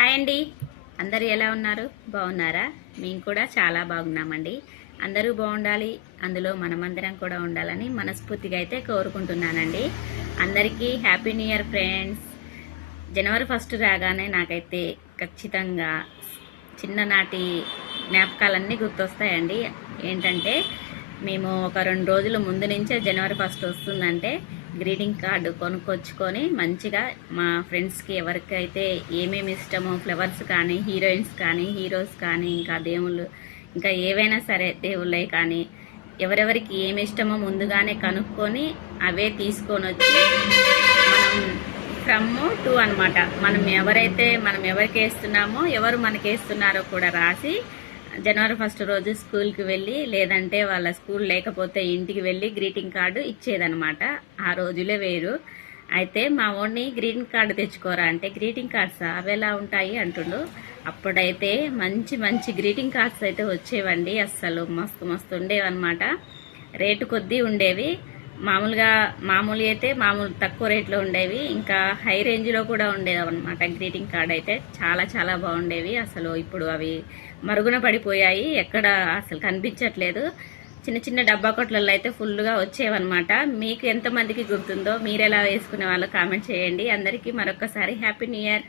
Hi అండి. అందరూ ఎలా ఉన్నారు? బాగున్నారా? మేము కూడా చాలా బాగున్నామండి. అందరూ బాగుండాలి, అందులో మనమందరం కూడా ఉండాలని మనస్ఫూర్తిగా అయితే కోరుకుంటున్నానండి. అందరికీ హ్యాపీ న్యూ ఇయర్ ఫ్రెండ్స్. జనవరి 1 రాగానే నాకైతే ఖచ్చితంగా చిన్ననాటి జ్ఞాపకాలన్నీ గుర్తొస్తాయండి. ఏంటంటే మేము ఒక 2 రోజుల ముందు నుంచే జనవరి 1 వస్తుందంటే గ్రీటింగ్ కార్డు కొనుక్కొచ్చుకొని మంచిగా మా ఫ్రెండ్స్కి ఎవరికైతే ఏమేమి ఇష్టమో ఫ్లవర్స్ కానీ, హీరోయిన్స్ కానీ, హీరోస్ కానీ, ఇంకా దేవుళ్ళు, ఇంకా ఏవైనా సరే దేవుళ్ళే కానీ ఎవరెవరికి ఏమి ఇష్టమో ముందుగానే కనుక్కొని అవే తీసుకొని వచ్చి మనం ఫ్రమ్ టు అనమాట. మనం ఎవరికి వేస్తున్నామో ఎవరు మనకి వేస్తున్నారో కూడా రాసి జనవరి 1 రోజు స్కూల్కి వెళ్ళి, లేదంటే వాళ్ళ స్కూల్ లేకపోతే ఇంటికి వెళ్ళి గ్రీటింగ్ కార్డు ఇచ్చేదనమాట. ఆ రోజులే వేరు. అయితే మా ఓన్ని గ్రీటింగ్ కార్డు తెచ్చుకోరా అంటే, గ్రీటింగ్ కార్డ్స్ అవి ఎలా ఉంటాయి అంటుండు. అప్పుడైతే మంచి మంచి గ్రీటింగ్ కార్డ్స్ అయితే వచ్చేవండి. అస్సలు మస్తు మస్తు ఉండేవన్నమాట. రేటు కొద్దీ ఉండేవి. మామూలు అయితే మామూలు తక్కువ రేట్లో ఉండేవి, ఇంకా హై రేంజ్లో కూడా ఉండేవి అనమాట. గ్రీటింగ్ కార్డ్ అయితే చాలా చాలా బాగుండేవి. అసలు ఇప్పుడు అవి మరుగున పడిపోయాయి, ఎక్కడ అసలు కనిపించట్లేదు. చిన్న చిన్న డబ్బా కొట్లలో అయితే ఫుల్గా వచ్చేవన్నమాట. మీకు ఎంతమందికి గుర్తుందో, మీరు ఎలా వేసుకునే వాళ్ళో కామెంట్ చేయండి. అందరికీ మరొకసారి హ్యాపీ న్యూ ఇయర్.